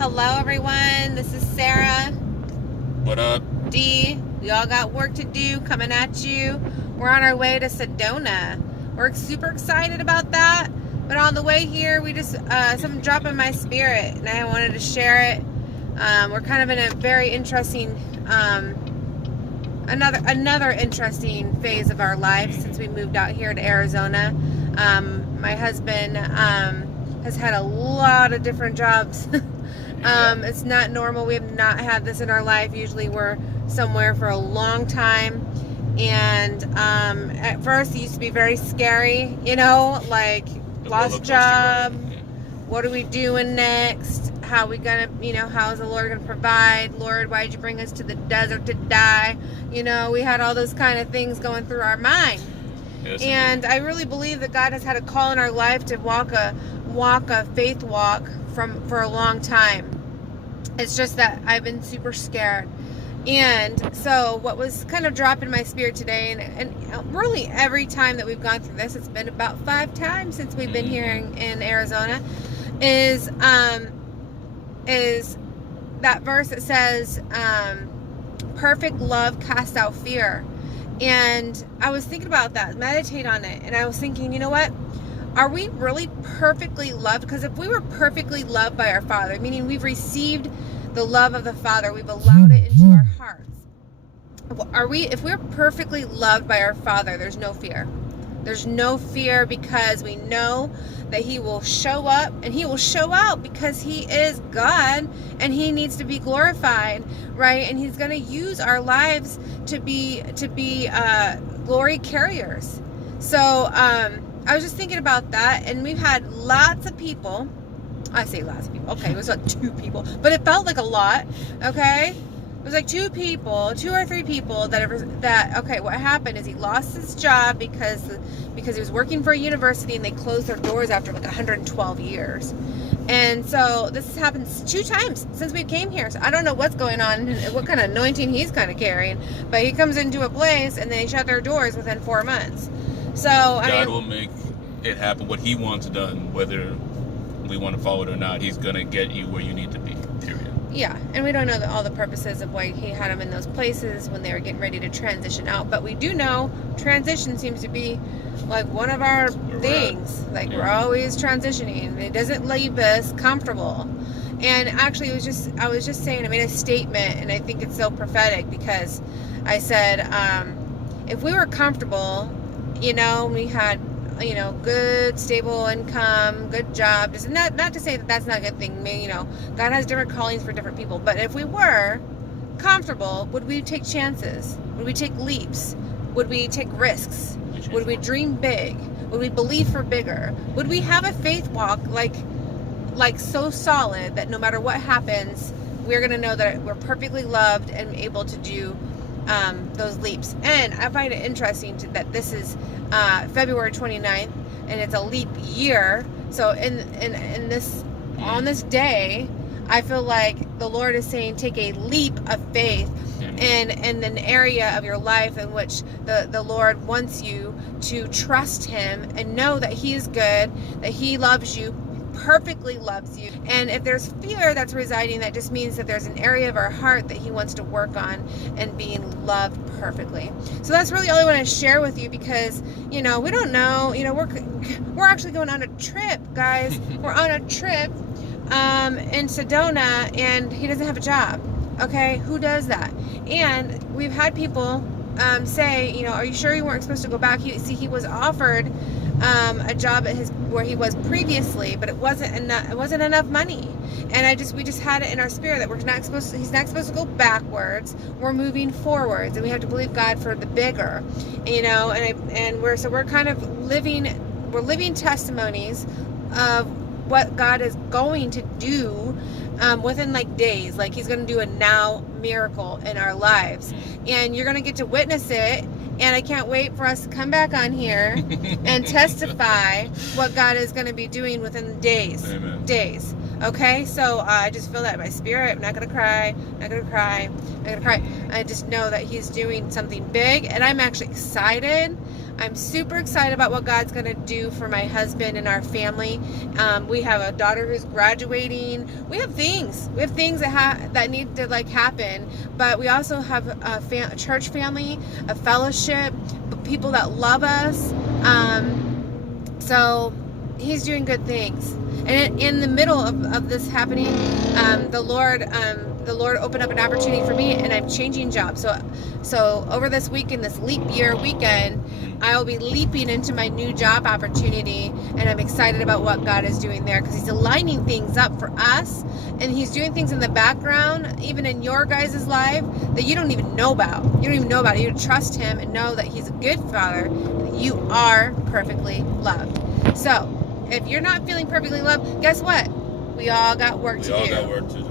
Hello, everyone. This is Sarah. What up? D. We all got work to do coming at you. We're on our way to Sedona. We're super excited about that. But on the way here, we just something dropped in my spirit, and I wanted to share it. We're kind of in a very interesting, another interesting phase of our life since we moved out here to Arizona. My husband has had a lot of different jobs. It's not normal. We have not had this in our life. Usually we're somewhere for a long time. And at first it used to be very scary, like lost job. Yeah. What are we doing next? How are we gonna, how is the Lord gonna provide? Lord, why did you bring us to the desert to die? We had all those kind of things going through our mind. Yes, And I really believe that God has had a call in our life to walk a faith walk for a long time. It's just that I've been super scared. And so what was kind of dropped in my spirit today, and really every time that we've gone through this, it's been about 5 times since we've been here in Arizona, is that verse that says, perfect love casts out fear. And I was thinking about that, meditate on it, and I was thinking, you know what? Are we really perfectly loved? Because if we were perfectly loved by our Father, meaning we've received the love of the Father, we've allowed it into our hearts. If we're perfectly loved by our Father, there's no fear. There's no fear because we know that He will show up and He will show out because He is God and He needs to be glorified, right? And He's going to use our lives to be glory carriers. So I was just thinking about that, and we've had lots of people. I say lots of people. Okay, it was like 2 people, but it felt like a lot. Okay, it was like 2 or 3 people okay, what happened is he lost his job because he was working for a university and they closed their doors after like 112 years. And so this has happened 2 times since we came here. So I don't know what's going on, what kind of anointing he's kind of carrying, but he comes into a place and they shut their doors within 4 months. So God will make it happen what He wants done, whether we want to follow it or not. He's gonna get you where you need to be. Period. Yeah, and we don't know all the purposes of why He had them in those places when they were getting ready to transition out. But we do know transition seems to be like one of our things. Like we're always transitioning. It doesn't leave us comfortable. And actually, I was just saying, I made a statement, and I think it's so prophetic because I said, if we were comfortable, we had, good, stable income, good job. Just not to say that that's not a good thing. God has different callings for different people. But if we were comfortable, would we take chances? Would we take leaps? Would we take risks? Would we dream big? Would we believe for bigger? Would we have a faith walk like so solid that no matter what happens, we're going to know that we're perfectly loved and able to do those leaps? And I find it interesting that this is February 29th, and it's a leap year. So in this, on this day, I feel like the Lord is saying, take a leap of faith in an area of your life in which the Lord wants you to trust Him and know that He is good, that He loves you, perfectly loves you. And if there's fear that's residing, that just means that there's an area of our heart that He wants to work on and being loved perfectly. So that's really all I want to share with you, because we don't know, we're actually going on a trip, guys. We're on a trip in Sedona, and he doesn't have a job. Okay, who does that? And we've had people say, are you sure you weren't supposed to go back? He was offered a job at where he was previously, but it wasn't enough money. And we just had it in our spirit that he's not supposed to go backwards. We're moving forwards, and we have to believe God for the bigger, we're kind of living testimonies of what God is going to do within like days. Like He's going to do a now miracle in our lives, and you're going to get to witness it. And I can't wait for us to come back on here and testify what God is going to be doing within days. Amen. Days. Okay? So I just feel that in my spirit. I'm not going to cry. I just know that He's doing something big, and I'm actually excited. I'm super excited about what God's going to do for my husband and our family. We have a daughter who's graduating. We have things that need to like happen, but we also have a church family, a fellowship, people that love us. So he's doing good things. And in the middle of this happening, the Lord opened up an opportunity for me, and I'm changing jobs. So over this weekend, this leap year weekend, I will be leaping into my new job opportunity, and I'm excited about what God is doing there, because he's aligning things up for us, and he's doing things in the background, even in your guys' life, that you don't even know about. You don't even know about it. You trust him and know that he's a good father. You are perfectly loved. So if you're not feeling perfectly loved, guess what? We all got work to do. We all got work to do.